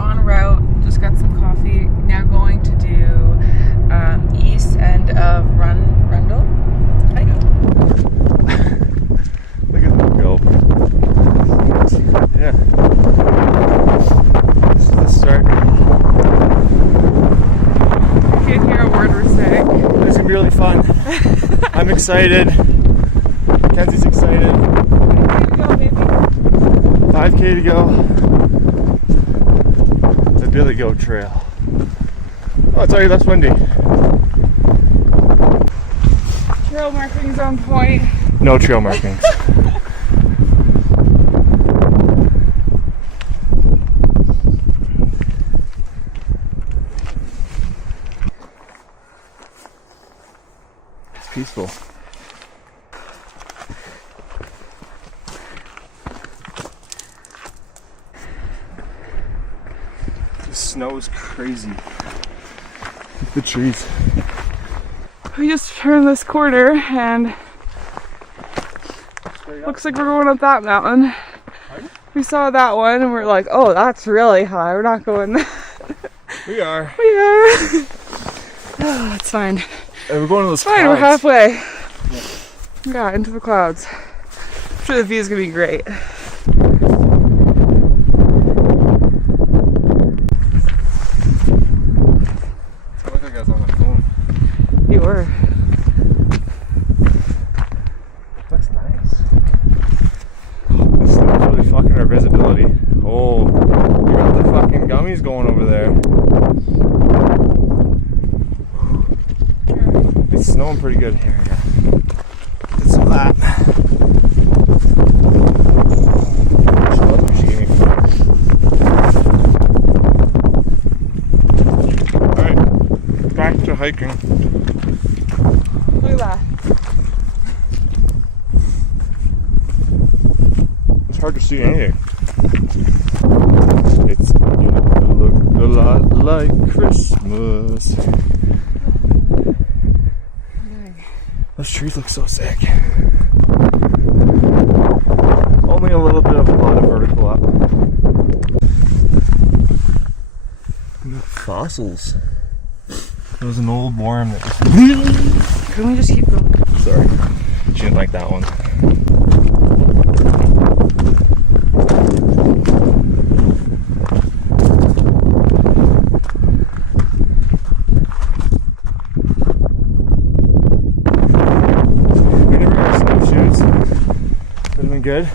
en route, just got some coffee. Now going to do east end of Rundle. Look at them go. Yeah. This is the start. You can't hear a word we're saying. It's gonna be really fun. I'm excited. Kenzie's excited. 5K to go. The Billy Goat Trail. Oh, it's already less windy. Trail markings on point. No trail markings. It's peaceful. The snow is crazy. The trees. We just turned this corner and looks like we're going up that mountain. We saw that one and we're like, oh, that's really high. We're not going there. We are. We are. Oh, it's fine. And we're going to those Fine, clouds. we're halfway. Yeah, into the clouds. I'm sure the view is gonna be great. I look like I was on my phone. You were. Looks nice. The snow's really fucking our visibility. Oh, we got the fucking gummies going over there. It's snowing pretty good here. Get some of that. Alright, back to hiking. Look at that. It's hard to see anything. It's beginning to look a lot like Christmas. Those trees look so sick. Only a little bit of a lot of vertical up. Look at fossils. There was an old worm that just... Can we just keep going? Sorry. She didn't like that one. We never got snowshoes. Would have been good.